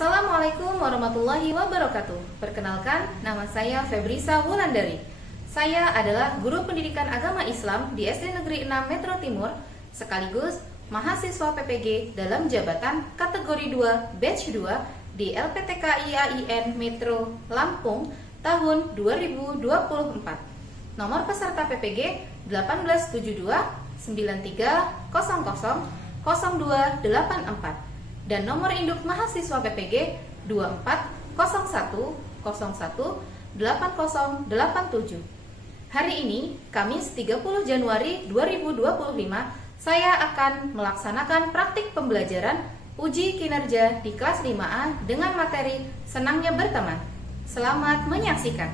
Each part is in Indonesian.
Assalamualaikum warahmatullahi wabarakatuh. Perkenalkan, nama saya Febrisa Wulandari. Saya adalah guru pendidikan agama Islam di SD Negeri 6 Metro Timur, sekaligus mahasiswa PPG dalam jabatan kategori 2 batch 2 di LPTK IAIN Metro Lampung tahun 2024. Nomor peserta PPG 1872 93 00 0284 dan nomor induk mahasiswa PPG 2401 01 8087. Hari ini, Kamis 30 Januari 2025, saya akan melaksanakan praktik pembelajaran uji kinerja di kelas 5A dengan materi Senangnya Berteman. Selamat menyaksikan.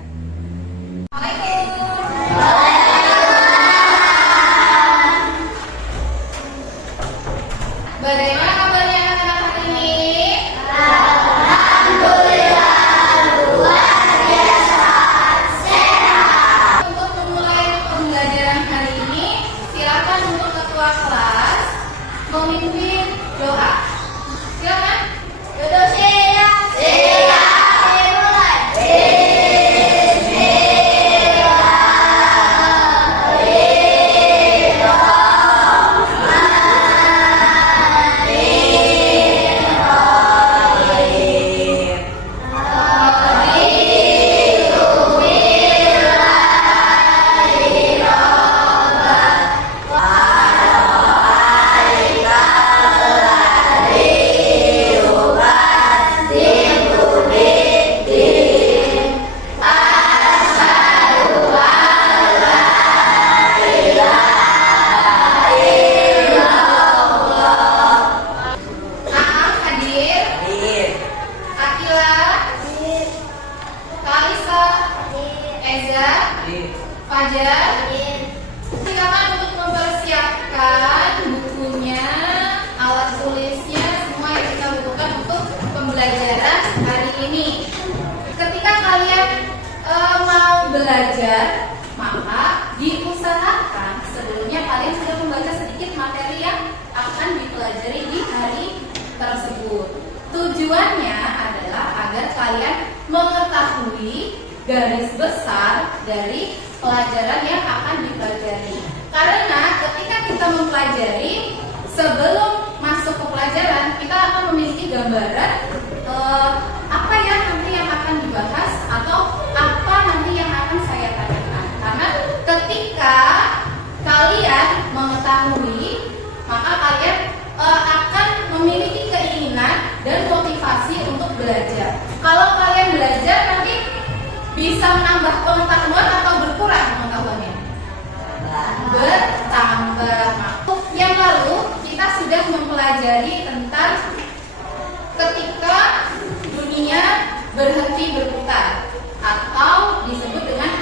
Bagaimana kabarnya anak-anak hari ini? Alhamdulillah luar biasa sehat. Untuk memulai pembelajaran hari ini, silakan untuk ketua kelas memimpin doa. Silakan. Duduk siap. Siap. Dimulai. Fajar, silakan untuk mempersiapkan bukunya, alat tulisnya, semua yang kita butuhkan untuk pembelajaran hari ini. Ketika kalian mau belajar, maka diusahakan sebelumnya kalian sudah membaca sedikit materi yang akan dipelajari di hari tersebut. Tujuannya adalah agar kalian mengetahui garis besar dari pelajaran yang akan dipelajari. Karena ketika kita mempelajari, sebelum masuk ke pelajaran, kita akan memiliki gambaran apa ya nanti yang akan dibahas atau apa nanti yang akan saya tanyakan. Karena ketika kalian mengetahui, maka kalian akan memiliki keinginan dan motivasi untuk belajar. Kalau kalian belajar nanti bisa menambah pengetahuan atau berkurang pengetahuannya? Bertambah. Yang lalu kita sudah mempelajari tentang ketika dunia berhenti berputar atau disebut dengan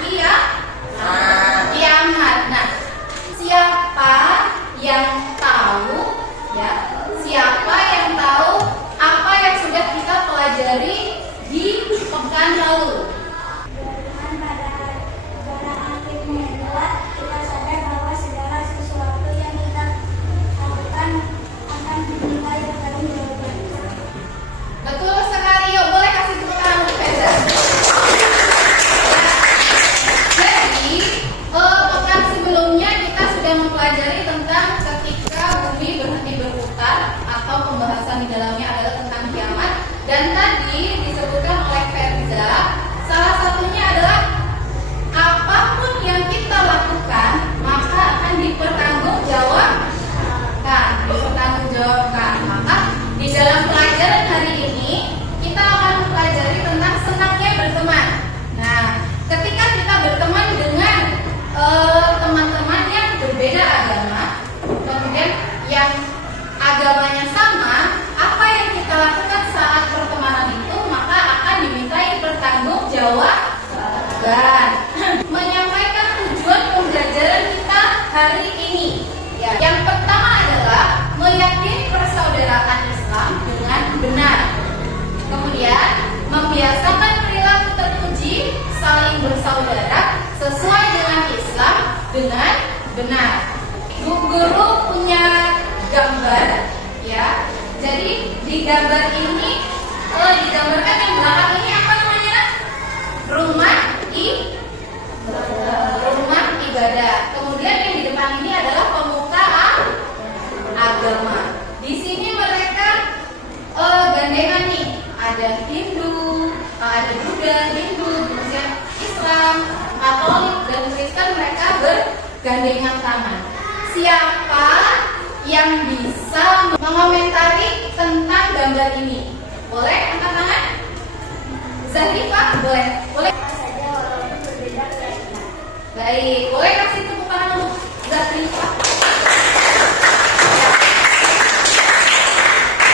kiamat. Nah, siapa yang tahu ya? Siapa yang tahu apa yang sudah kita pelajari di pekan lalu? Kita sadar bahwa segala sesuatu yang kita lakukan akan dimulai dari jawaban. Betul sekali, yuk boleh kasih tepuk tangan untuk Feza. Jadi, pekan sebelumnya kita sudah mempelajari tentang ketika bumi berhenti berputar atau pembahasan di dalamnya adalah tentang kiamat. Dan tadi disebutkan oleh Feza, salah satunya adalah apapun yang kita lakukan maka akan dipertanggungjawabkan. Maka di dalam pelajaran hari ini kita akan mempelajari tentang senangnya berteman. Nah, ketika kita berteman dengan teman-teman yang berbeda agama, kemudian yang agamanya sama, apa yang kita lakukan saat pertemanan itu maka akan dimintai pertanggungjawaban. Menyampaikan tujuan pembelajaran kita hari ini. Ya, yang pertama adalah meyakini persaudaraan Islam dengan benar. Kemudian membiasakan perilaku terpuji saling bersaudara sesuai dengan Islam dengan benar. Guru punya gambar, ya. Jadi di gambar ini Boleh digambarkan yang belakang ini apa namanya? Rumah ibadah. Kemudian yang di depan ini adalah pemuka agama. Di sini mereka gandengan nih. Ada Hindu, ada Buddha, Hindu, kemudian Islam, Katolik, dan Kristen. Mereka bergandengan tangan. Siapa yang bisa mengomentari tentang gambar ini? Boleh angkat tangan? Zahrifah, boleh? Boleh? Apa saja walaupun berbeda keyakinan. Baik, boleh kasih tepuk tangan untuk Zahrifah?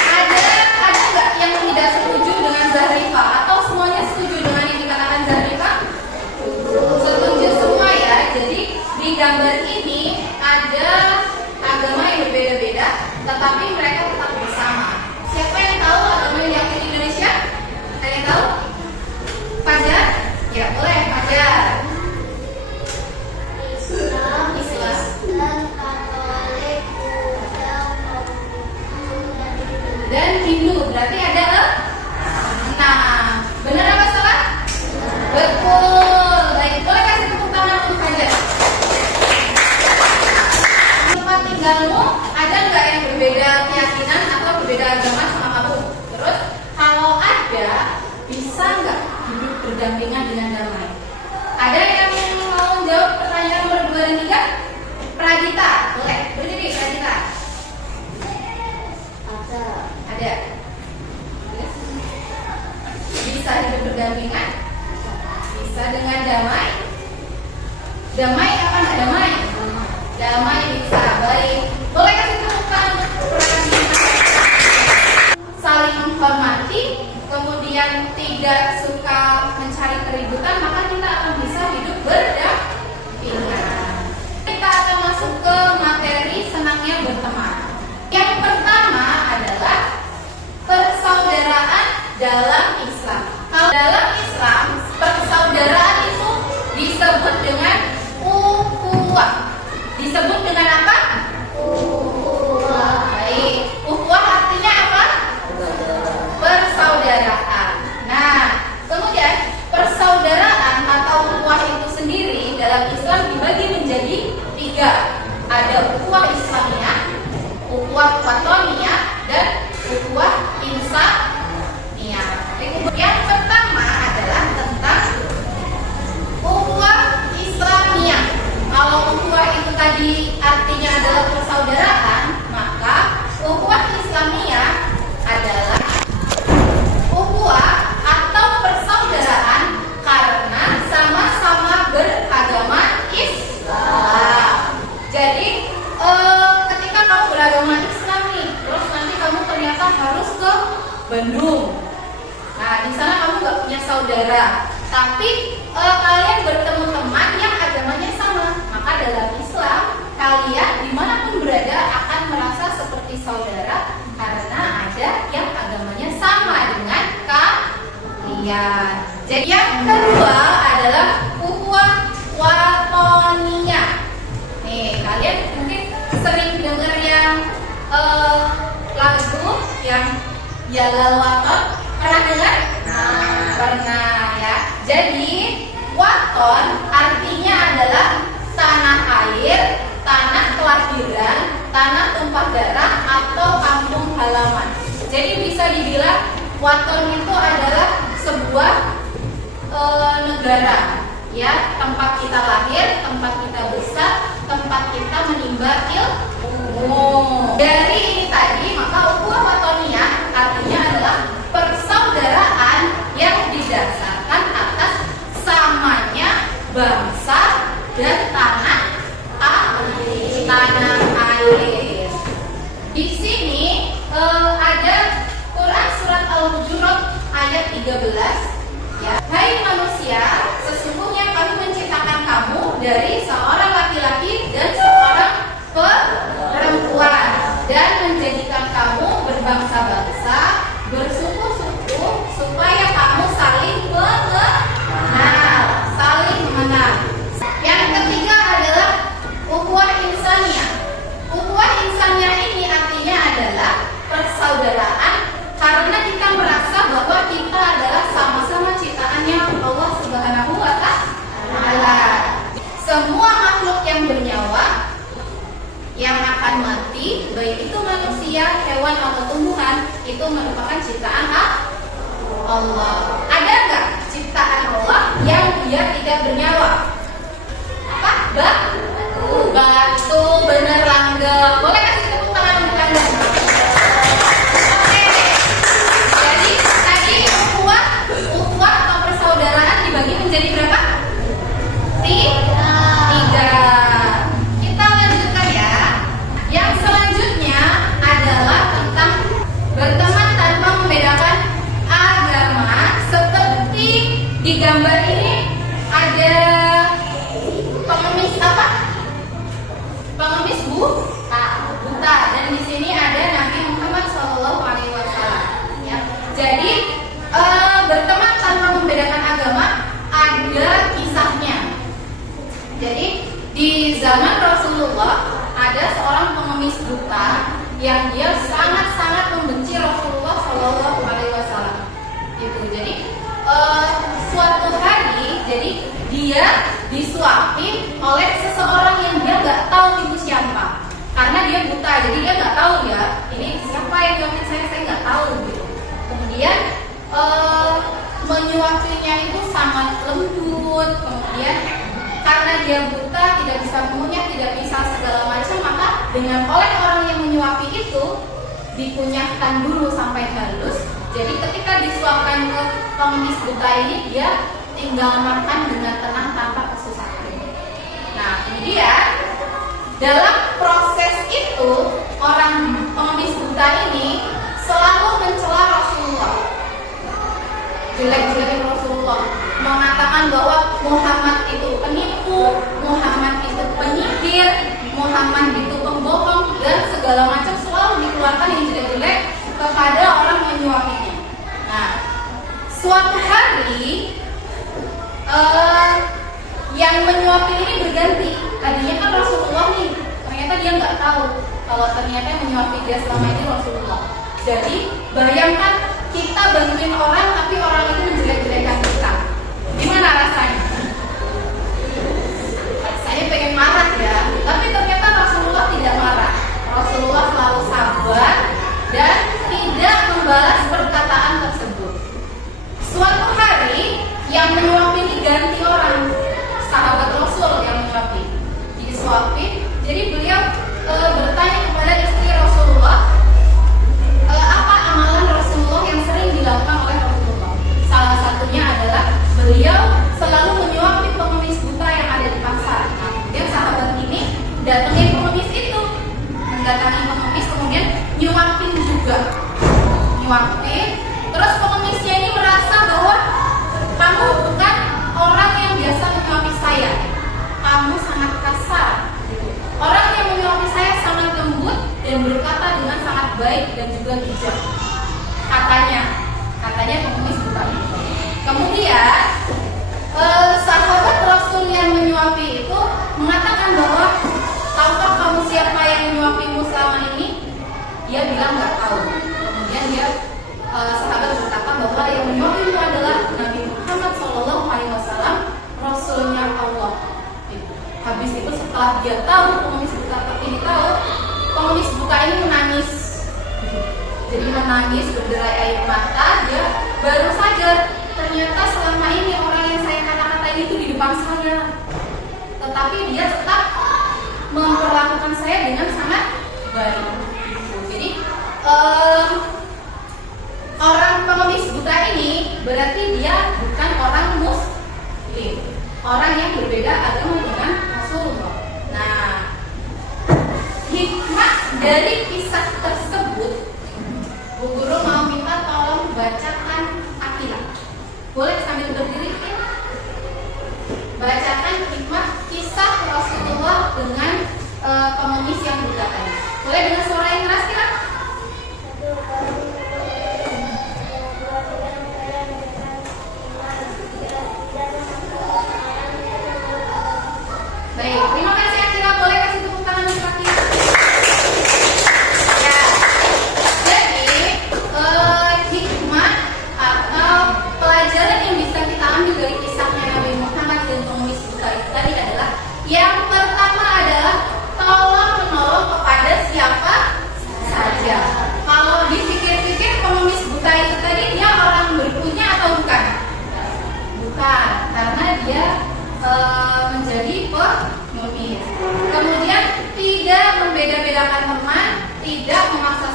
Ada nggak yang tidak setuju dengan Zahrifah? Atau semuanya setuju dengan yang dikatakan Zahrifah? Setuju semua ya. Jadi di gambar ini ada agama yang berbeda-beda, tetapi mereka tetap bersama. Siapa yang tahu agama yang diakini Indonesia? Ada yang tahu? Fajar? Ya boleh, Fajar. Islam, Islam, Katolik, Buddha, Konghucu, dan Hindu. Berarti ada 6. Benar apa salah? Betul. Baik, boleh kasih tepuk tangan untuk Fajar. Tempat tinggalmu ada nggak yang berbeda keyakinan atau berbeda agama sama kamu? Terus kalau ada, bisa nggak hidup berdampingan dengan damai? Ada yang mau jawab pertanyaan nomor 2 dan 3? Pradita, boleh berdiri Pradita. Ada. Bisa hidup berdampingan? Bisa dengan damai? Damai apa nggak damai? Damai bisa. Baik. Boleh kasih tepuk tangan untuk Pradita. Saling menghormati, kemudian tidak suka mencari keributan, maka kita akan bisa hidup berdampingan. Kita akan masuk ke materi senangnya berteman. Yang pertama adalah persaudaraan dalam Islam. Kalau dalam Islam, persaudaraan itu disebut dengan ukhuwah. Disebut dengan apa? Ukhuwah. Baik. Ukhuwah artinya apa? Persaudaraan. Nah, kemudian persaudaraan atau ukhuwah itu sendiri dalam Islam dibagi menjadi 3. Ada ukhuwah Islamiyah, ukhuwah Watoniyah, dan ukhuwah Insaniyah. Yang pertama adalah tentang ukhuwah Islamiyah. Kalau ukhuwah itu tadi artinya adalah persaudaraan, maka ukhuwah Islamiyah adalah ukhuwah atau persaudaraan karena sama-sama beragama Islam. Jadi ketika kamu beragama Islam nih, terus nanti kamu ternyata harus ke Bandung. Nah, di sana kamu nggak punya saudara, tapi kalian bertemu teman yang agamanya sama. Maka dalam Islam, kalian dimanapun berada akan merasa seperti saudara karena ada yang agamanya sama dengan kalian. Jadi yang kedua adalah ukhuwah Watoniyah. Nih, kalian mungkin sering dengar yang lagu yang Jalal Waton. Pernah dengar? Pernah ya. Jadi waton artinya adalah tanah air, tanah kelahiran, tanah tumpah darah, atau kampung halaman. Jadi bisa dibilang waton itu adalah sebuah negara, ya, tempat kita lahir, tempat kita besar, tempat kita menimba ilmu. Dari ini tadi, maka ukhuwah Watoniyah artinya adalah persaudaraan yang didasarkan atas samanya bangsa dan tanah air. Di sini ada Quran surat Al-Hujurat ayat 13. Ya. Hai manusia, sesungguhnya kami menciptakan kamu dari seorang laki-laki dan seorang perempuan dan menjadikan kamu berbangsa-bangsa, bersuku-suku, supaya kamu saling mengenal. Yang ketiga adalah ukhuwah Insaniyah. Ukhuwah Insaniyah ini artinya adalah persaudaraan karena kita merasa bahwa akan mati, baik itu manusia, hewan atau tumbuhan, itu merupakan ciptaan Allah. Ada nggak ciptaan Allah yang dia tidak bernyawa? Apa? Batu, bener langgeng. Boleh kasih tepuk tangan untuk Anda? Oke. Jadi tadi ukhuwah atau persaudaraan dibagi menjadi berapa? Tiga. Kita lanjutkan ya. Yang selanjutnya adalah tentang berteman tanpa membedakan agama. Seperti di gambar ini ada pengemis apa? Pengemis buta. Dan di sini ada Nabi Muhammad SAW. Ya. Jadi berteman tanpa membedakan agama ada kisahnya. Jadi di zaman Rasulullah ada seorang pengemis buta yang dia sangat-sangat membenci Rasulullah SAW. Gitu. Jadi suatu hari, jadi dia disuapin oleh seseorang yang dia nggak tahu itu siapa, karena dia buta, jadi dia nggak tahu ya ini siapa yang nyuapin saya nggak tahu gitu. Kemudian menyuapinya itu sangat lembut, kemudian karena dia buta, tidak bisa mengunyah, tidak bisa segala macam, maka dengan oleh orang yang menyuapi itu dikunyahkan dulu sampai halus. Jadi ketika disuapkan ke pengemis buta ini, dia tinggal makan dengan tenang tanpa kesusahan. Nah, kemudian dalam proses itu orang pengemis buta ini selalu mencela Rasulullah, jelek-jelekin Rasulullah, mengatakan bahwa Muhammad itu penipu, Muhammad itu penyihir, Muhammad itu pembohong, dan segala macam selalu dikeluarkan yang jelek-jelek kepada orang menyuapinya. Nah, suatu hari yang menyuapin ini berganti. Tadinya kan Rasulullah nih, ternyata dia nggak tahu kalau ternyata yang menyuapin dia selama ini Rasulullah. Jadi bayangkan kita bantuin orang tapi orang itu menjelek-jelekan kita, gimana rasanya? Saya pengen marah ya, tapi ternyata Rasulullah tidak marah. Rasulullah selalu sabar dan tidak membalas perkataan tersebut. Suatu hari yang menyuapin ini ganti orang, sahabat Rasul yang menyuapin, disuapin. Jadi beliau bertanya kepada istri Rasulullah, apa amalan Rasulullah yang sering dilakukan oleh Rasulullah. Salah satunya adalah beliau selalu menyuapin pengemis buta yang ada di pasar. Nah, kemudian sahabat ini datengin pengemis itu, mendatangi pengemis, kemudian nyuapin juga, nyuapin. Terus pengemisnya ini merasa bahwa kamu bukan orang yang biasa menyuapi saya, kamu sangat kasar. Orang yang menyuapi saya sangat lembut dan berkata dengan sangat baik dan juga bijak. Katanya pengemis buta itu. Kemudian sahabat Rasul yang menyuapi itu mengatakan bahwa tahukah kamu siapa yang menyuapimu selama ini? Dia bilang nggak tahu. Kemudian dia sahabat berkata bahwa yang menyuapimu adalah Nabi Muhammad SAW, Rasulnya Allah. Habis itu setelah dia tahu, pengemis buta ini tahu, pengemis buta ini menangis. Jadi menangis berderai air mata. Dia baru sadar ternyata selama ini orang yang saya kata-katain itu di depan saya, tetapi dia tetap memperlakukan saya dengan sangat baik. Jadi orang pengemis buta ini berarti dia bukan orang Muslim, orang yang berbeda agama dengan Rasulullah. Nah, hikmah dari kisah tersebut, Bu Guru mau minta tolong bacakan Akilah. Boleh sambil berdiri ya? Bacakan hikmah kisah Rasulullah dengan pengemis yang buta tadi. Boleh dengan suara yang keras ya? Baik, terima kasih Akila. Boleh kasih tepuk tangan untuk Akila.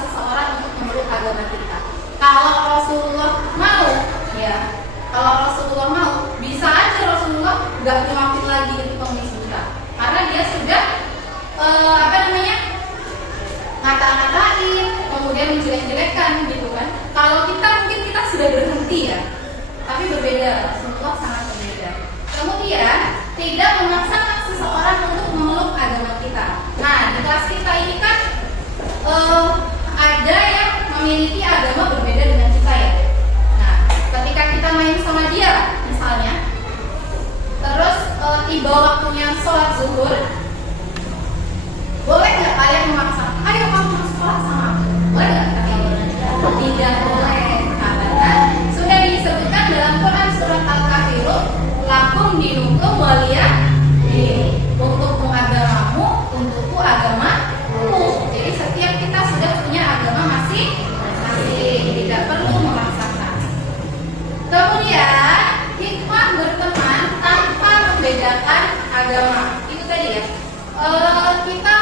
seseorang untuk memeluk agama kita. Kalau Rasulullah mau, ya, kalau Rasulullah mau, bisa aja Rasulullah nggak nyuapin lagi itu pengemis buta, karena dia sudah ngata-ngatain, kemudian menjelek-jelekan gitu kan. Kalau kita mungkin kita sudah berhenti ya, tapi berbeda, Rasulullah sangat berbeda. Kemudian tidak memaksakan seseorang untuk memeluk agama kita. Nah, di kelas kita ini kan ada yang memiliki agama berbeda dengan kita ya. Nah, ketika kita main sama dia misalnya, terus tiba waktunya sholat zuhur, boleh nggak kalian memaksa? Ayo kamu masuk sholat sama aku. Boleh nggak? Tidak boleh, karena sudah disebutkan dalam Quran surat Al-Kafirun, lakum dinukum waliya untukmu agamamu, untukku agamaku. Jadi setiap kita sudah punya agama masing-masing, tidak perlu memaksakan. Kemudian hikmah berteman tanpa membedakan agama. Itu tadi ya. Kita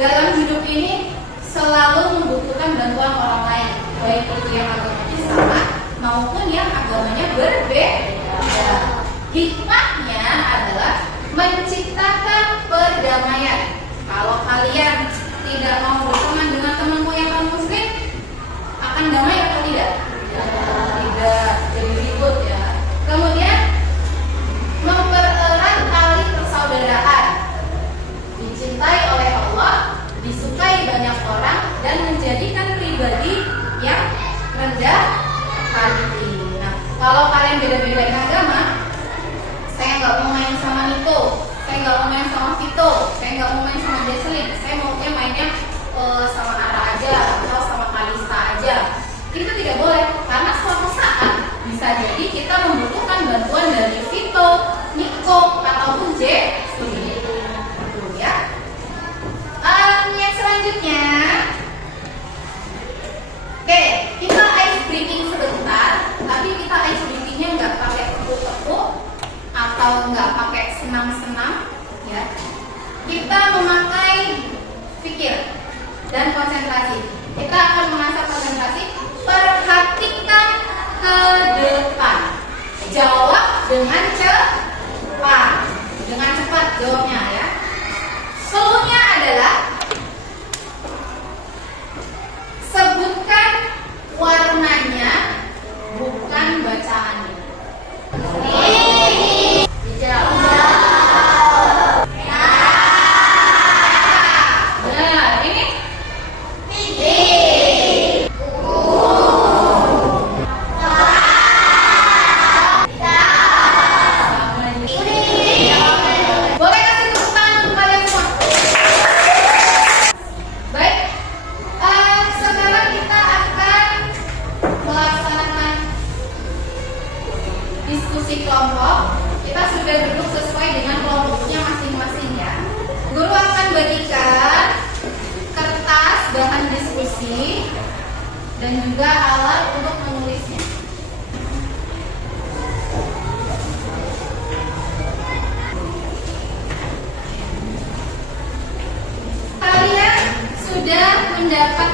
dalam hidup ini selalu membutuhkan bantuan orang lain, baik itu yang agamanya sama maupun yang agamanya berbeda. Hikmahnya adalah menciptakan perdamaian. Kalau kalian tidak mau berteman dengan temanmu yang non muslim, akan damai atau tidak? Tidak, jadi ribut ya. Kemudian mempererat tali persaudaraan, dicintai oleh Allah, disukai banyak orang, dan menjadikan pribadi yang rendah hati. Nah, kalau kalian beda-bedain agama, saya nggak mau main sama Niko, saya nggak mau main sama Vito, saya nggak mau main sama Jesslyn, saya maunya mainnya sama Ara aja atau sama Kalista aja. Itu tidak boleh, karena suatu saat bisa jadi kita membutuhkan bantuan dari Vito, Niko, ataupun Jesslyn. Betul ya. Yang selanjutnya, oke, kita ice breaking sebentar, tapi kita ice breakingnya nggak pakai tepuk-tepuk atau nggak pakai senam-senam, ya. Kita memakai pikir dan konsentrasi. Kita akan mengasah konsentrasi. Perhatikan ke depan. Jawab dengan cepat. Dengan cepat jawabnya ya. Cluenya adalah sebutkan warnanya, bukan bacaannya. Hijau. Benar, ini boleh kasih tepuk tangan untuk kalian semua. Baik, sekarang kita akan melaksanakan diskusi kelompok. Kita sudah duduk sesuai dengan kelompoknya masing-masing ya. Guru akan bagikan kertas bahan diskusi dan juga alat untuk menulisnya. Kalian sudah mendapat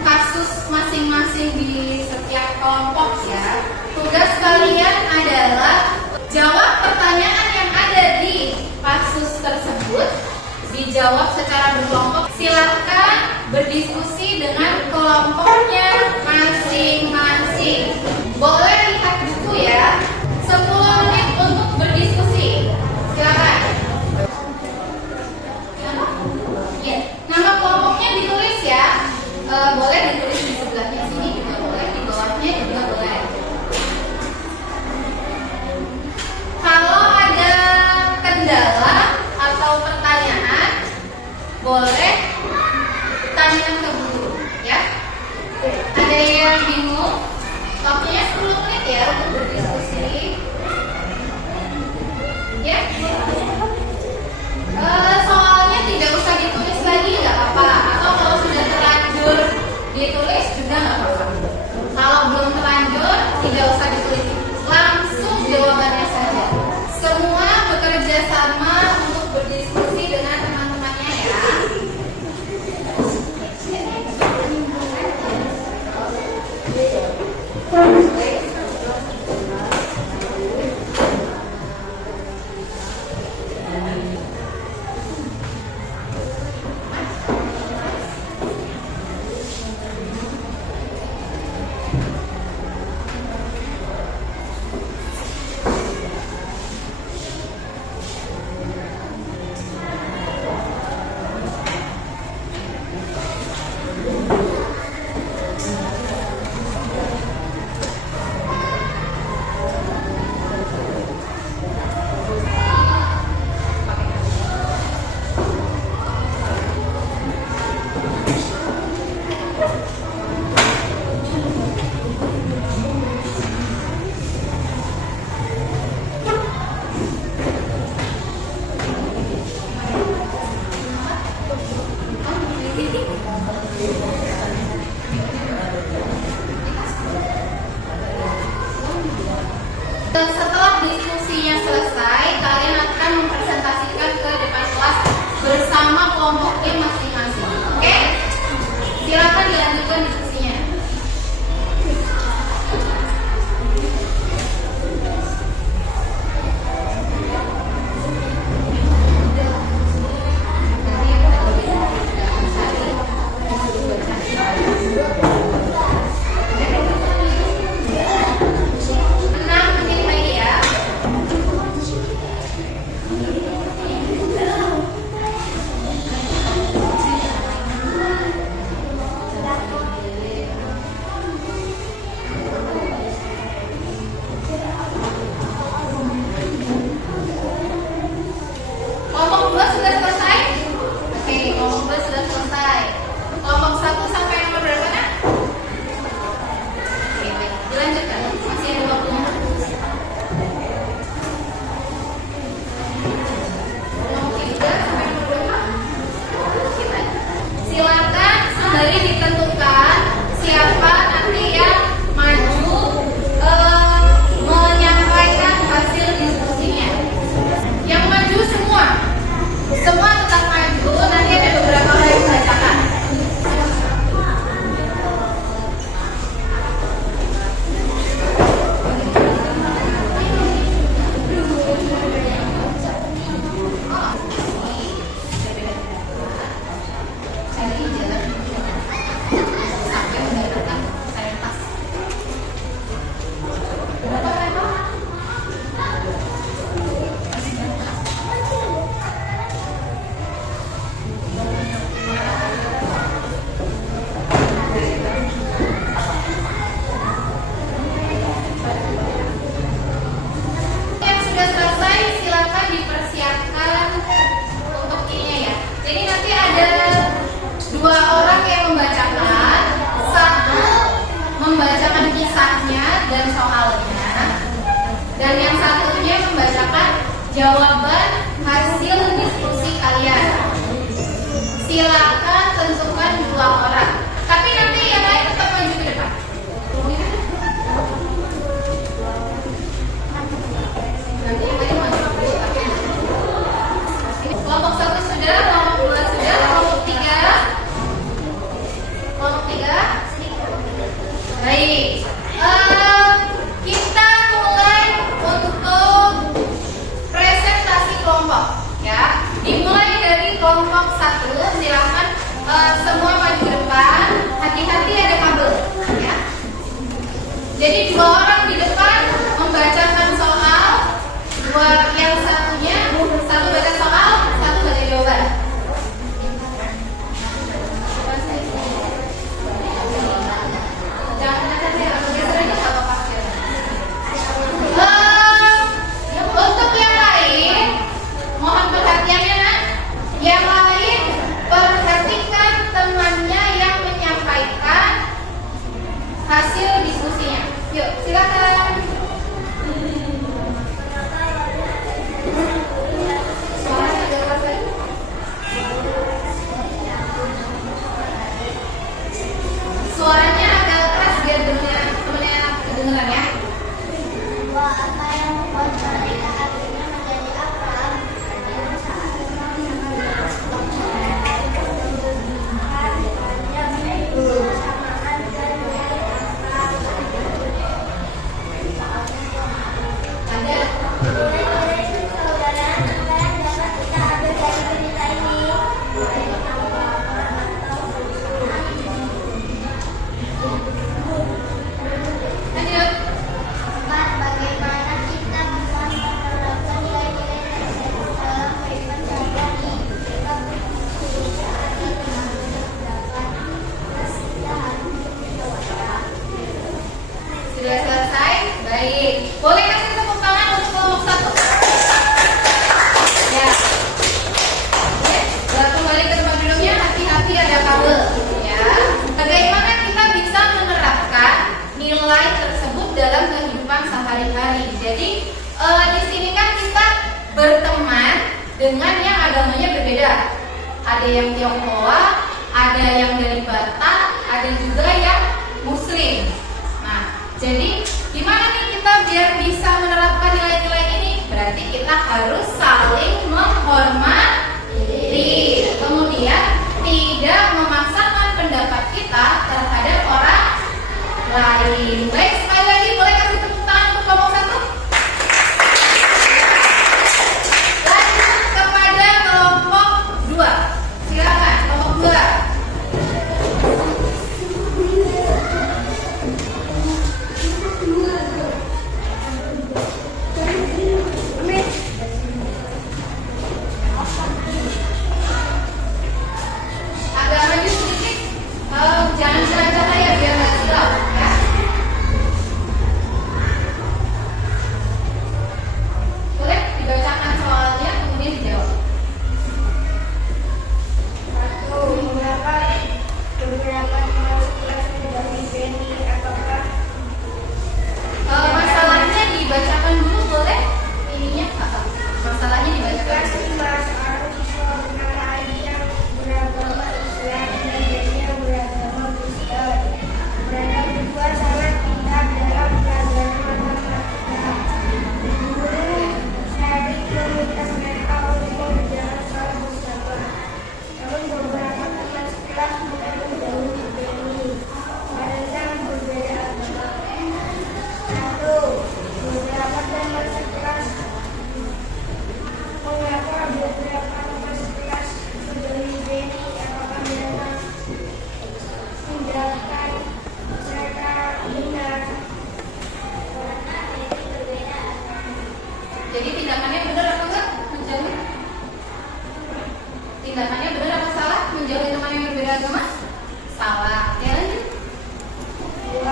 kasus masing-masing di setiap kelompok ya. Tugas kalian adalah jawab pertanyaan yang ada di kasus tersebut, dijawab secara berkelompok. Silakan berdiskusi dengan kelompoknya masing-masing. Boleh lihat buku ya. 10 menit untuk berdiskusi. Silakan. Ya, nama kelompoknya ditulis ya. Boleh ditulis di sebelahnya sini juga boleh, di bawahnya juga boleh. Kalau ada kendala atau pertanyaan, boleh tanyakan ke guru ya. Ada yang bingung? Waktunya 10 menit ya untuk berdiskusi. Ya. Soalnya tidak usah ditulis lagi, nggak apa-apa. Atau kalau sudah terlanjur ditulis juga nggak apa-apa. Kalau belum terlanjur, tidak usah ditulis. Langsung jawabannya saja. Semua bekerja sama untuk berdiskusi dengan teman-temannya ya. Setelah diskusinya selesai, kalian akan mempresentasikan ke depan kelas bersama kelompoknya masing-masing. Oke? Silakan dilanjutkan diskusinya. Kelompok 2 sudah selesai? Oke, kelompok 2 sudah selesai. Kelompok 1 sampai nomor berapa, Nak? Oke, baik. Dilanjutkan. Masih ada waktu. Kelompok 3 sampai nomor berapa? Kita. Silakan sembari ditentukan siapa nanti yang maju menyampaikan hasil diskusinya. Yang maju semua tetap maju, nanti ada beberapa hal yang dibacakan. Cari jalan sampai mendapatkan sayang. Yang sudah selesai silakan dipersiapkan untuk ininya ya. Jadi nanti ada 2 orang yang membacakan, 1 membacakan kisahnya dan soalnya, dan yang satunya membacakan jawaban hasil diskusi kalian. Silakan tentukan 2 orang. Tapi nanti yang lain tetap maju ke depan. Nanti yang lain maju ke depan. Kelompok 1 sudah, kelompok 2 sudah, kelompok 3. Kelompok 3. Baik. Kita mulai untuk presentasi kelompok ya. Dimulai dari kelompok 1. Silakan semua maju ke depan. Hati-hati ada kabel ya. Jadi 2 orang di depan membacakan soal, 2 yang satunya, 1 baca soal, 1 baca jawaban. Jangan ya, geser aja nggak apa-apa. Untuk yang lain, mohon perhatiannya, Nak. Yang lain perhatikan teman sehari-hari. Jadi di sini kan kita berteman dengan yang agamanya berbeda. Ada yang Tionghoa, ada yang dari Batak, ada juga yang Muslim. Nah, jadi gimana nih kita biar bisa menerapkan nilai-nilai ini? Berarti kita harus saling menghormati. Kemudian tidak memaksakan pendapat kita terhadap orang lain. Baik, sekali lagi boleh kasih tepuk tangan untuk kelompok 1. Lanjut kepada kelompok 2. Silakan kelompok 2. Agak maju sedikit, jangan celah-celah ya biar nggak silau ya. Boleh dibacakan soalnya kemudian dijawab. Beberapa kelas dari Beni apakah Masalahnya dibacakan dulu boleh? Ininya apa? Masalahnya dibacakan. kelas harus mengenai yang beragama Islam dan yang beragama Kristen. Mereka berdua sangat pintar dalam pelajaran matematika. Guru sering meminta mereka untuk mengerjakan soal bersama. Namun beberapa teman sekelas mulai menjauhi Beni karena berbeda agama. 1. Beberapa teman sekelas mengapa beberapa teman sekelas menjauhi Beni? Apakah mereka tindakan mereka benar? Jadi tindakannya benar apa enggak? Menjauhi. Tindakannya benar apa salah? Menjauhi teman yang berbeda agama? Salah. Oke, lanjut. 2.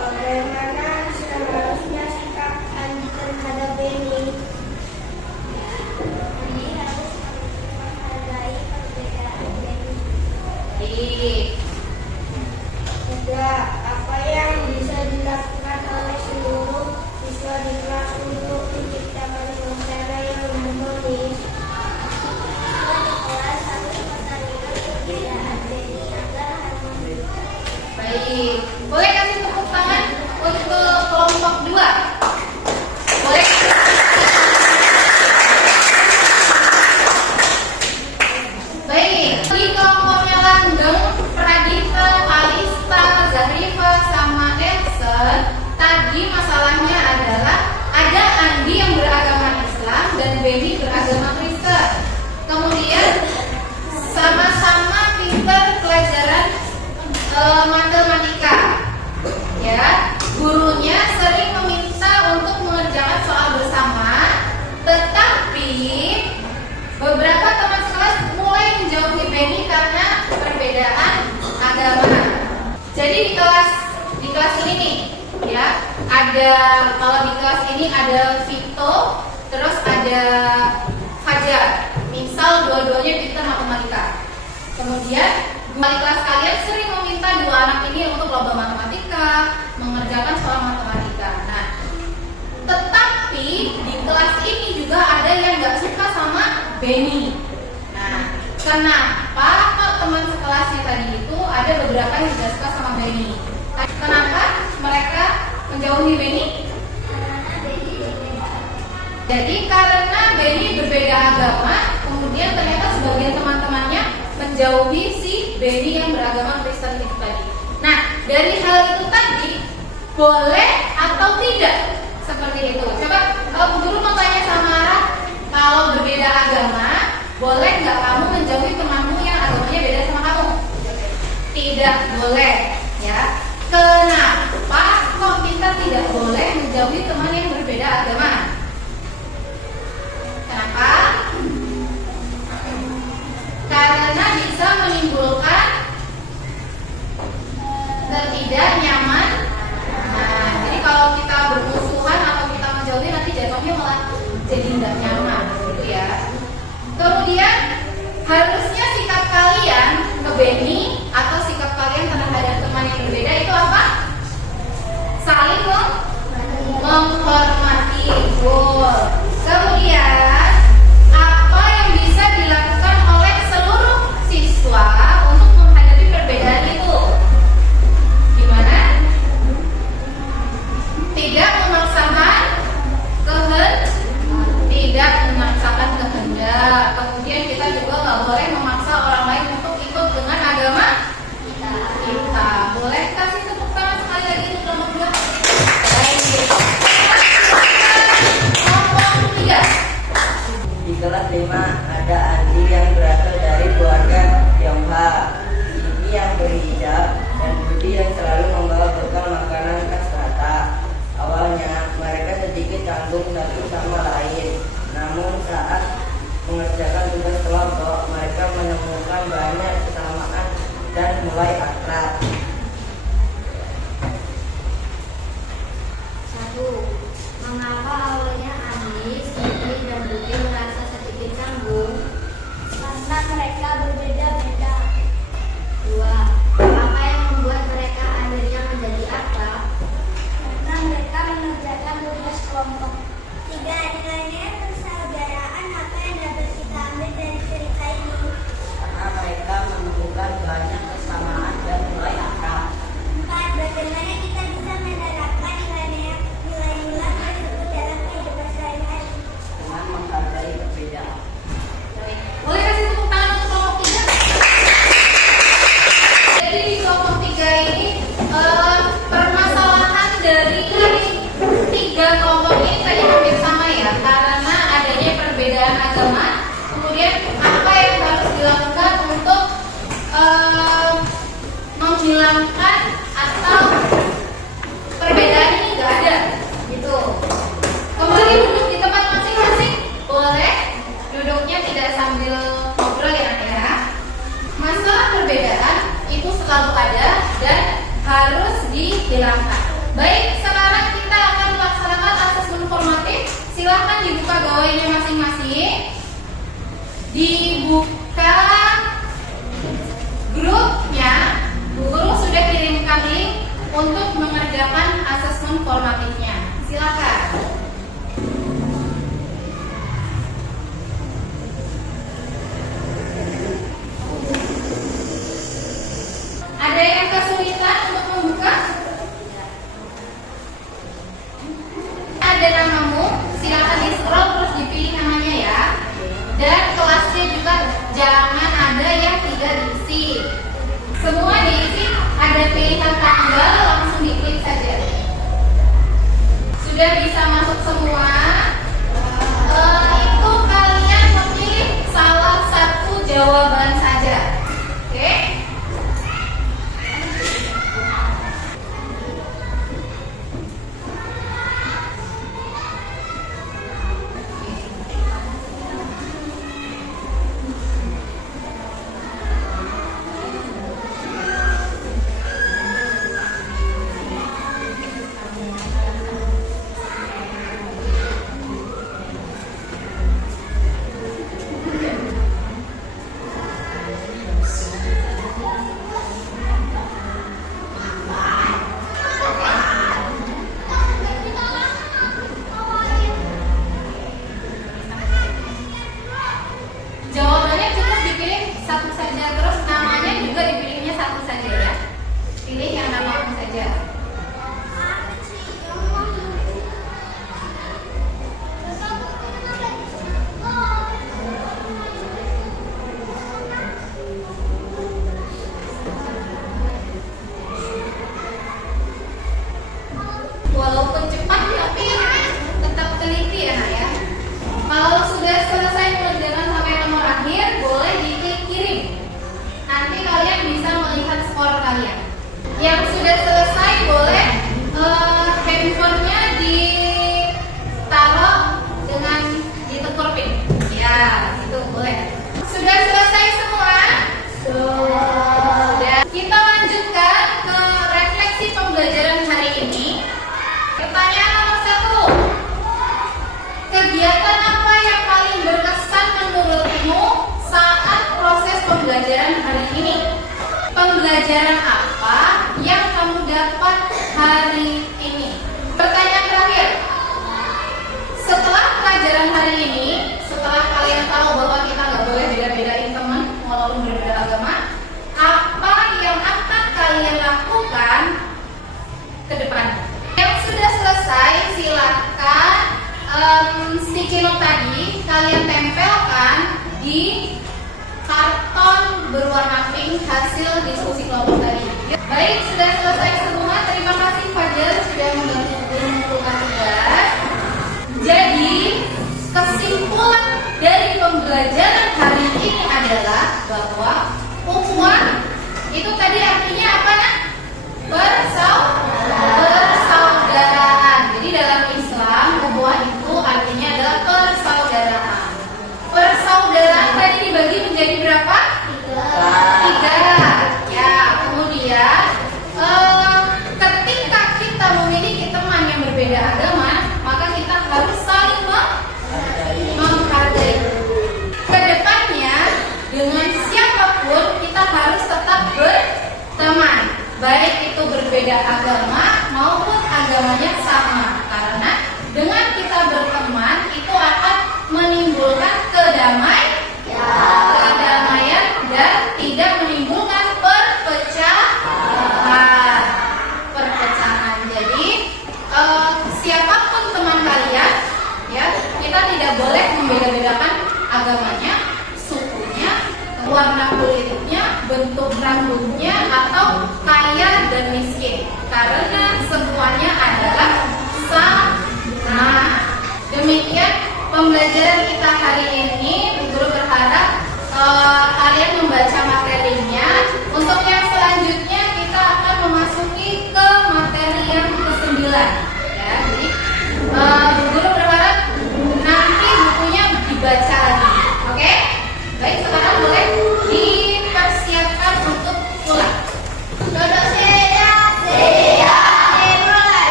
Bagaimana seharusnya sikap Anda terhadap Beni? Anda harus menghargai perbedaan Beni. Baik. 3. Apa yang bisa dilakukan oleh seluruh siswa di kelas untuk menciptakan suasana yang harmonis? Di kelas harus memperhatikan perbedaan Beni agar harmonis. Baik. Boleh kasih tepuk tangan untuk kelompok 2. Boleh. Baik. Di kelompoknya Langgeng, Pradita, Alista, Zahrifa, sama Edson. Tadi masalahnya adalah ada Andi yang beragama Islam dan Beni beragama Kristen. Kemudian sama-sama pintar pelajaran matematika. Ya, gurunya sering meminta untuk mengerjakan soal bersama, tetapi beberapa teman sekelas mulai menjauhi Beni karena perbedaan agama. Jadi di kelas ini nih, ya, ada kalau di kelas ini ada Vito, terus ada Fajar. Misal dua-duanya pintar matematika. Kemudian wali kelas kalian sering meminta dua anak ini untuk lomba matematika, mengerjakan soal matematika. Nah, tetapi di kelas ini juga ada yang nggak suka sama Beni. Nah, kenapa kok teman sekelasnya tadi itu ada beberapa yang tidak suka sama Beni? Kenapa mereka menjauhi Beni? Jadi karena Beni berbeda agama, kemudian ternyata sebagian teman-temannya menjauhi si Beni yang beragama Kristen itu tadi. Nah, dari hal itu tadi, boleh atau tidak seperti itu? Coba kalau guru mau tanya sama Ara, kalau berbeda agama, boleh nggak kamu menjauhi temanmu yang agamanya beda sama kamu? Tidak boleh, ya. Kenapa kok kita tidak boleh menjauhi teman yang berbeda agama? Kenapa? Karena bisa menimbulkan ketidak nyaman. Nah, jadi kalau kita bermusuhan atau kita menjauhi nanti jatuhnya malah jadi tidak nyaman, gitu ya. Kemudian harusnya sikap kalian ke Beni atau sikap kalian terhadap teman yang berbeda itu apa? Saling menunjukkan atau perbedaan ini nggak ada gitu. Kembali duduk di tempat masing-masing. Boleh duduknya tidak sambil ngobrol ya Nak ya. Masalah perbedaan itu selalu ada dan harus dihilangkan. Baik, sekarang kita akan melaksanakan asesmen formatif. Silahkan dibuka gawainya masing-masing. Dibuka grupnya. Bu Guru sudah kirimkan link untuk mengerjakan asesmen formatifnya. Silakan. Ada yang kesulitan untuk membuka? Ada namamu, silakan di scroll terus dipilih namanya ya. Dan kelasnya juga jangan ada yang tidak diisi. Semua diisi, ada pilihan tanggal, langsung diklik saja. Sudah bisa masuk semua? Itu kalian memilih salah satu jawaban saja. Oke? Jawabannya cukup dipilih satu saja, terus namanya juga dipilihnya satu saja ya. Pilih yang namamu saja. Walaupun cepat tapi tetap teliti ya Nak ya. Kalau sudah selesai mengerjakan sampai nomor akhir, boleh diklik kirim. Nanti kalian bisa melihat skor kalian. Yang sudah selesai boleh handphonenya ditaruh dengan ditekur pin. Ya, itu boleh. Sudah selesai semua? Sudah. Kita lanjutkan ke refleksi pembelajaran hari ini. Pertanyaan nomor 1. Kegiatan apa yang paling berkesan menurutmu saat proses pembelajaran hari ini? Pembelajaran apa yang kamu dapat hari ini? Pertanyaan terakhir. Setelah pelajaran hari ini, setelah kalian tahu bahwa kita nggak boleh beda-bedain teman walaupun berbeda agama, apa yang akan kalian lakukan ke depan? Yang sudah selesai silakan sticky note tadi kalian tempelkan di karton berwarna pink hasil diskusi kelompok tadi. Baik, sudah selesai semua. Terima kasih Fajar sudah membantu mengumpulkan tugas. Jadi kesimpulan dari pembelajaran hari ini adalah bahwa ukhuwah itu tadi artinya apa Nak? Persaudaraan. Jadi dalam Islam ukhuwah itu artinya adalah persaudaraan. Persaudaraan tadi dibagi menjadi berapa? 3. Ya, kemudian ketika kita memiliki teman yang berbeda agama, maka kita harus saling menghargai. Kedepannya dengan siapapun kita harus tetap berteman, baik itu berbeda agama maupun agamanya sama, karena dengan kita berteman itu akan menimbulkan kedamaian dan tidak menimbulkan perpecahan. Jadi siapapun teman kalian, ya kita tidak boleh membeda-bedakan agamanya, sukunya, warna kulitnya, bentuk rambutnya, atau kaya dan miskin. Karena